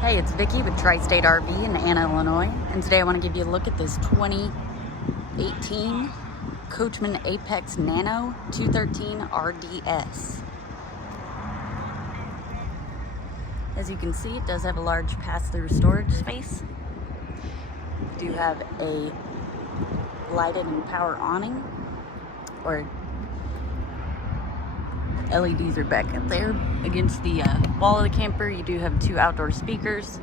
Hey, it's Vicki with Tri-State RV in Anna, Illinois, and today I want to give you a look at this 2018 Coachmen Apex Nano 213 RDS. As you can see, it does have a large pass-through storage space. You do have a lighted and power awning, or LEDs are back up there against the wall of the camper. You do have 2 outdoor speakers.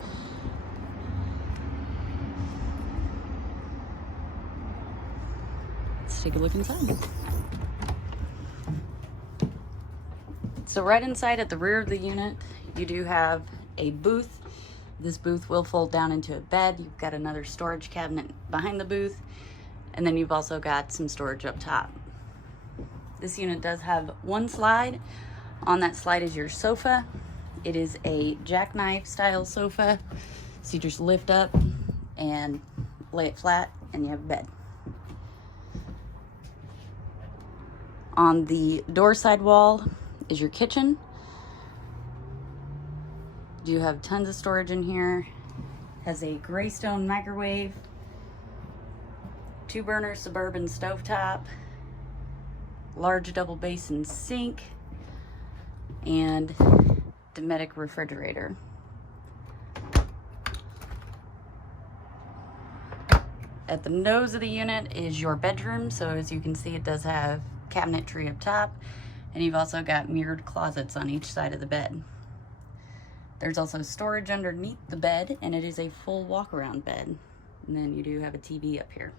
Let's take a look inside. So right inside at the rear of the unit, you do have a booth. This booth will fold down into a bed. You've got another storage cabinet behind the booth, and then you've also got some storage up top. This unit does have one slide. On that slide is your sofa. It is a jackknife style sofa. So you just lift up and lay it flat and you have a bed. On the door side wall is your kitchen. You have tons of storage in here. Has a gray stone microwave, 2-burner Suburban stovetop, large double basin sink, and Dometic refrigerator. At the nose of the unit is your bedroom. So as you can see, it does have cabinetry up top, and you've also got mirrored closets on each side of the bed. There's also storage underneath the bed, and it is a full walk-around bed. And then you do have a TV up here.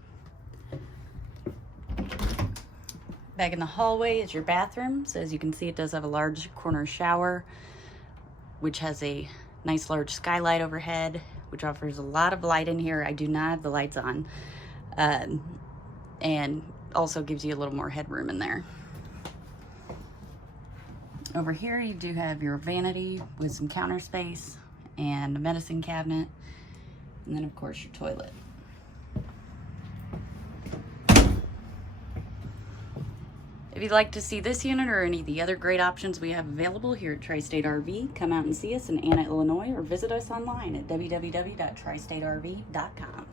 Back in the hallway is your bathroom. So as you can see, it does have a large corner shower, which has a nice large skylight overhead, which offers a lot of light in here. I do not have the lights on, and also gives you a little more headroom in there. Over here, you do have your vanity with some counter space and a medicine cabinet, and then of course your toilet. If you'd like to see this unit or any of the other great options we have available here at Tri-State RV, come out and see us in Anna, Illinois, or visit us online at www.tristaterv.com.